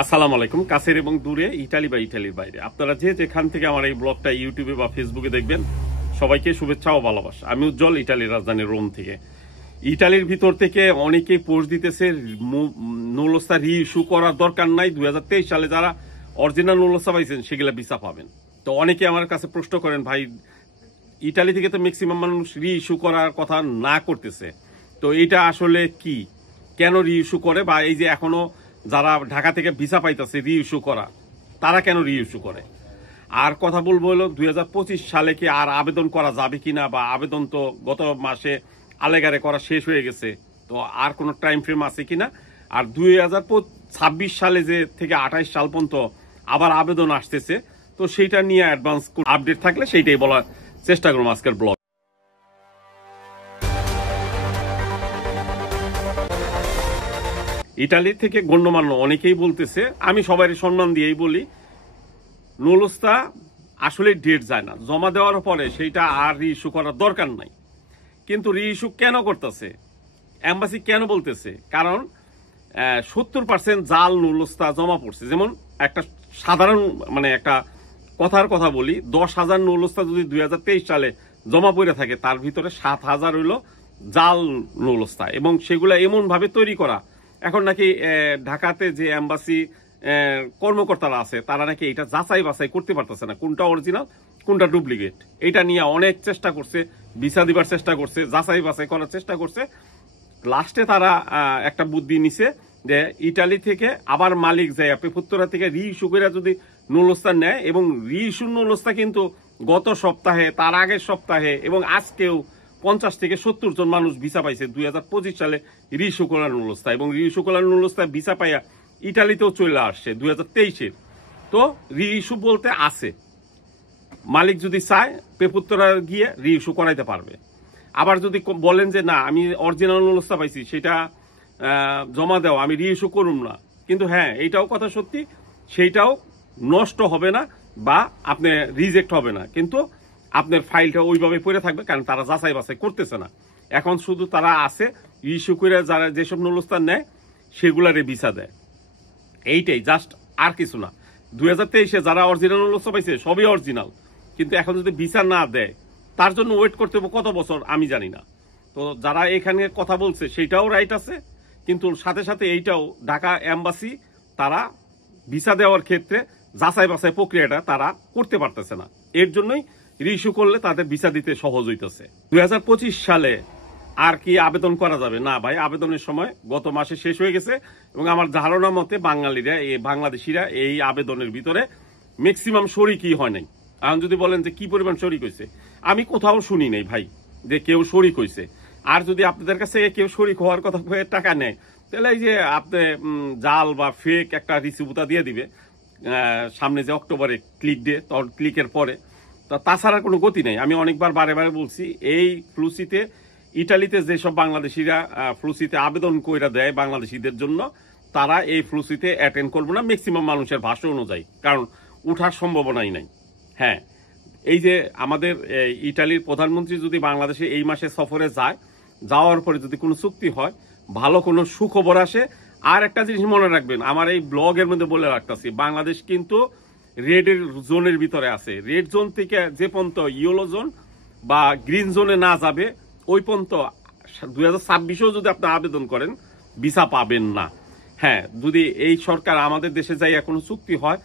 আসসালামু আলাইকুম। কাছের এবং দূরে, ইটালি বা ইটালির বাইরে, আপনারা যে যেখান থেকে আমার এই ব্লগটা ইউটিউবে বা ফেসবুকে দেখবেন, সবাইকে শুভেচ্ছা ও ভালোবাসা। আমি উজ্জ্বল, ইটালির রাজধানী রোম থেকে। ইটালির ভিতর থেকে অনেকেই পোস্ট দিতেছে নুলস্তা রি ইস্যু করার দরকার নাই, 2023 সালে যারা অরিজিনাল নুলস্তা পাইছেন সেগুলা ভিসা পাবেন। তো অনেকে আমার কাছে প্রশ্ন করেন, ভাই ইটালি থেকে তো ম্যাক্সিমাম মানুষ রি ইস্যু করার কথা না করতেছে, তো এটা আসলে কি, কেন রি ইস্যু করে, বা এই যে এখনো যারা ঢাকা থেকে ভিসা পাইতেছে রি ইস্যু করা, তারা কেন রি ইস্যু করে। আর কথা বলবো হলো 2025 সালে কি আর আবেদন করা যাবে কিনা, বা আবেদন তো গত মাসে আলেগারে করা শেষ হয়ে গেছে, তো আর কোনো টাইম ফ্রেম আছে কিনা। আর 2026 সালে যে থেকে 28 সাল পর্যন্ত আবার আবেদন আসতেছে, তো সেইটা নিয়ে অ্যাডভান্স আপডেট থাকলে সেইটাই বলার চেষ্টা করবো আজকের ব্লগ। ইটালি থেকে গণ্যমান্য অনেকেই বলতেছে, আমি সবাই সম্মান দিয়েই বলি, নুলস্তা আসলে ডেট যায় না, জমা দেওয়ার পরে সেইটা আর রি ইস্যু করার দরকার নাই। কিন্তু রি ইস্যু কেন করতেছে, এম্বাসি কেন বলতেছে, কারণ 70% জাল নুলস্তা জমা পড়ছে। যেমন একটা সাধারণ একটা কথার কথা বলি, 10,000 নুলস্তা যদি 2023 সালে জমা পড়ে থাকে, তার ভিতরে 7,000 হইল জাল নুলস্তা, এবং সেগুলা এমন ভাবে তৈরি করা। এখন নাকি ঢাকাতে যে এম্বাসি কর্মকর্তারা আছে, তারা নাকি এটা যাচাই বাছাই করতে পারতেছে না কোনটা অরিজিনাল কোনটা ডুপ্লিকেট। এটা নিয়ে অনেক চেষ্টা করছে, ভিসা দিবার চেষ্টা করছে, যাচাই বাছাই করার চেষ্টা করছে। লাস্টে তারা একটা বুদ্ধি নিছে যে ইটালি থেকে আবার মালিক যায় পেপুত্তরা থেকে রি ইস্যু করে যদি নুলস্তা নেয়, এবং রি ইস্যু নুলস্তা কিন্তু গত সপ্তাহে, তার আগের সপ্তাহে এবং আজকেও 50 থেকে 70 জন মানুষ ভিসা পাইছে 2025 সালে রি ইস্যু করার নুলস্তা, এবং রি ইস্যু করার নুলস্তা ভিসা পাইয়া ইটালিতেও চলে আসছে 2023-এর। তো রি ইস্যু বলতে আছে, মালিক যদি চায় পেপুত্তরা গিয়ে রি ইস্যু করাইতে পারবে। আবার যদি বলেন যে না, আমি অরিজিনাল নুলস্তা পাইছি, সেটা জমা দেওয়া, আমি রি ইস্যু করুম না, কিন্তু হ্যাঁ এইটাও কথা সত্যি, সেইটাও নষ্ট হবে না বা আপনি রিজেক্ট হবে না, কিন্তু আপনার ফাইলটা ওইভাবে পড়ে থাকবে, কারণ তারা যাচাই বাছাই করতেছে না। এখন শুধু তারা আছে ইস্যু করে যারা যেসব নুলস্তা নেয় সেগুলারে ভিসা দেয়, এইটাই জাস্ট, আর কিছু না। 2023-এ যারা অরিজিনাল নুলস্তা পাইছে সবই অরিজিনাল, কিন্তু এখন যদি ভিসা না দেয়, তার জন্য ওয়েট করতে হবে কত বছর আমি জানি না। তো যারা এখানে কথা বলছে সেইটাও রাইট আছে, কিন্তু সাথে সাথে এইটাও ঢাকা এম্বাসি তারা ভিসা দেওয়ার ক্ষেত্রে যাচাই বাছাই প্রক্রিয়াটা তারা করতে পারতেছে না। এর জন্যই রিইস্যু করলে তাদের ভিসা দিতে সহজ হইতেছে। 2025 সালে আর কি আবেদন করা যাবে না ভাই, আবেদনের সময় গত মাসে শেষ হয়ে গেছে, এবং আমার ধারণা মতে বাঙালিরা, এই বাংলাদেশিরা এই আবেদনের ভিতরে ম্যাক্সিমাম শরিকই হয় নাই। এখন যদি বলেন যে কি পরিমাণ শরিক হয়েছে, আমি কোথাও শুনি নাই ভাই যে কেউ শরিক হয়েছে। আর যদি আপনাদের কাছে কেউ শরিক হওয়ার কথা টাকা নেয়, তাহলে এই যে আপনি জাল বা ফেক একটা রিসিভুতা দিয়ে দিবে সামনে যে অক্টোবরে ক্লিক ডে, তখন ক্লিকের পরে। তাছাড়া কোনো গতি নেই। আমি অনেকবার বারে বারে বলছি, এই ফ্লুসিতে ইটালিতে যেসব বাংলাদেশিরা ফ্লুসিতে আবেদন কইরা দেয় বাংলাদেশিদের জন্য, তারা এই ফ্লুসিতে অ্যাটেন্ড করবো না ম্যাক্সিমাম মানুষের ভাষ্য অনুযায়ী, কারণ উঠার সম্ভাবনাই নাই। হ্যাঁ, এই যে আমাদের ইটালির প্রধানমন্ত্রী যদি বাংলাদেশে এই মাসে সফরে যায়, যাওয়ার পরে যদি কোনো চুক্তি হয়, ভালো কোনো সুখবর আসে। আর একটা জিনিস মনে রাখবেন, আমার এই ব্লগের মধ্যে বলে রাখতেছি, বাংলাদেশ কিন্তু রেডের জোনের ভিতরে আছে। রেড জোন থেকে যে পর্যন্ত ইয়েলো জোন বা গ্রিন জোনে না যাবে, ওই পর্যন্ত 2026-এও যদি আপনি আবেদন করেন ভিসা পাবেন না। হ্যাঁ, যদি এই সরকার আমাদের দেশে যাই কোনো চুক্তি হয়,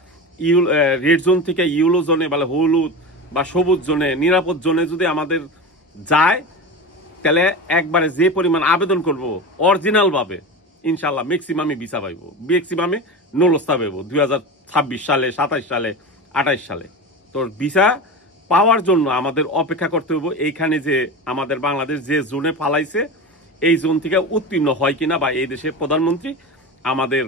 রেড জোন থেকে ইয়েলো জোনে বা হলুদ বা সবুজ জোনে, নিরাপদ জোনে যদি আমাদের যায়, তাহলে একবারে যে পরিমাণ আবেদন করব অরিজিনাল ভাবে, ইনশাল্লাহ ম্যাক্সিমামে ভিসা পাইব, ম্যাক্সিমামে নুলস্তা পাইব 2026 সালে, 27 সালে, 28 সালে। তো ভিসা পাওয়ার জন্য আমাদের অপেক্ষা করতে হবে এইখানে যে আমাদের বাংলাদেশ যে জোনে ফালাইছে, এই জোন থেকে উত্তীর্ণ হয় কিনা, বা এই দেশের প্রধানমন্ত্রী আমাদের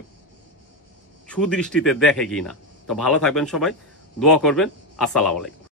সুদৃষ্টিতে দেখে কিনা। তো ভালো থাকবেন সবাই, দোয়া করবেন। আসসালামু আলাইকুম।